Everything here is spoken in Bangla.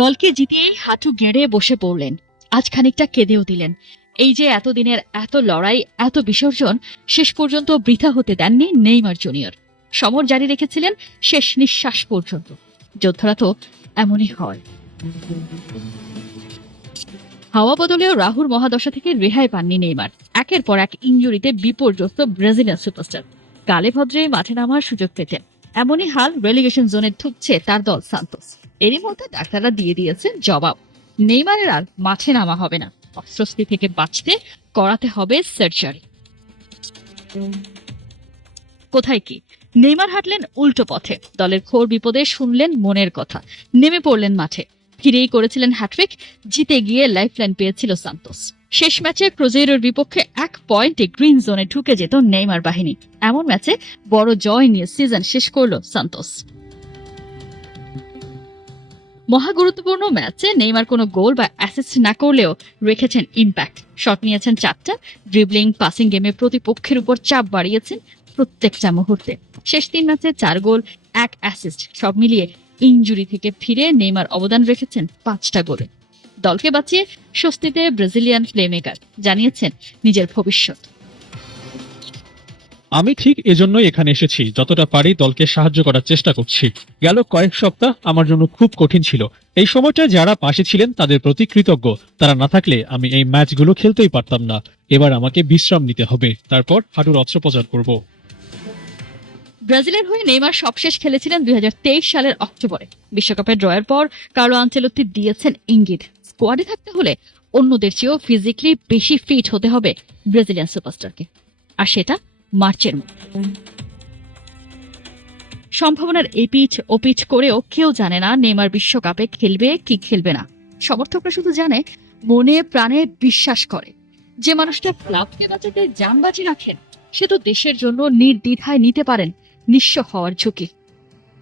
দলকে জিতিয়েই হাঁটু গেড়ে বসে পড়লেন। আজ খানিকটা কেঁদেও দিলেন। এই যে এতদিনের এত লড়াই, এত বিসর্জন শেষ পর্যন্ত বৃথা হতে দেননি নেইমার জুনিয়র। সমর জারি রেখেছিলেন শেষ নিঃশ্বাস পর্যন্ত। যোদ্ধারা তো এমনই হয়। হাওয়া বদলেও রাহুর মহাদশা থেকে রেহাই পাননি নেইমার। একের পর এক ইনজুরিতে বিপর্যস্ত ব্রাজিলিয়ান সুপারস্টার। কালে ভদ্রে মাঠে নামার সুযোগ পেতেন, এমনই হাল রেলিগেশন জোনে ঢুকছে তার দল সান্তোস। এরই মধ্যে ডাক্তাররা দিয়ে দিয়েছেন জবাব, নেইমারের আর মাঠে নামা হবে না। অস্বস্তি থেকে বাঁচতে করাতে হবে সার্জারি। কোথায় কি, নেইমার হাঁটলেন উল্টো পথে। দলের ঘোর বিপদে শুনলেন মনের কথা, নেমে পড়লেন মাঠে। ফিরেই করেছিলেন হ্যাট্রিক, জিতে গিয়ে লাইফলাইন পেয়েছিল সান্তোস। শেষ ম্যাচে ক্রুজেইরোর বিপক্ষে 1 পয়েন্টে গ্রিন জোনে ঢুকে যেত নেইমার বাহিনী। এমন ম্যাচে বড় জয় নিয়ে সিজন শেষ করল সান্তোস। মহা গুরুত্বপূর্ণ ম্যাচে নেইমার কোনো গোল বা অ্যাসিস্ট না করলেও রেখেছেন ইম্প্যাক্ট। শট নিয়েছেন 4টা, ড্রিবলিং, পাসিং গেমে প্রতিপক্ষের উপর চাপ বাড়িয়েছেন প্রত্যেকটা মুহূর্তে। শেষ 3 ম্যাচে 4 গোল, 1 অ্যাসিস্ট, সব মিলিয়ে ইনজুরি থেকে ফিরে নেইমার অবদান রেখেছেন 5টা গোলে। দলকে বাঁচিয়ে স্বস্তিতে ব্রাজিলিয়ান প্লেমেকার, জানিয়েছেন নিজের ভবিষ্যৎ। আমি ঠিক এজন্যই এখানে এসেছি, যতটা পারি দলকে সাহায্য করার চেষ্টা করছি। গেল কয়েক সপ্তাহ আমার জন্য খুব কঠিন ছিল। এই সময়টা যারা পাশে ছিলেন তাদের প্রতি কৃতজ্ঞ। তারা না থাকলে আমি এই ম্যাচগুলো খেলতেই পারতাম না। এবার আমাকে বিশ্রাম নিতে হবে, তারপর হাঁটুর অস্ত্রোপচার করব। ব্রাজিলের হয়ে নেইমার সবশেষ খেলেছিলেন 2023 সালের অক্টোবরে। বিশ্বকাপের ড্রয়ের পর কার্লো আনচেলত্তি দিয়েছেন ইঙ্গিত, স্কোয়াডে থাকতে হলে অন্যদের চেয়েও ফিজিক্যালি বেশি ফিট হতে হবে ব্রাজিলিয়ান সুপারস্টারকে। আর সেটা মার্চের মধ্যে। সম্ভাবনার এপিচ ওপিচ করেও কেউ জানে না নেইমার বিশ্বকাপে খেলবে কি খেলবে না। সমর্থকরা শুধু জানে, মনে প্রাণে বিশ্বাস করে। যে মানুষটা ক্লাবকে বাঁচাতে জান বাজি রাখেন, সে তো দেশের জন্য নির্দ্বিধায় নিতে পারেন নিঃস্ব হওয়ার ঝুঁকি।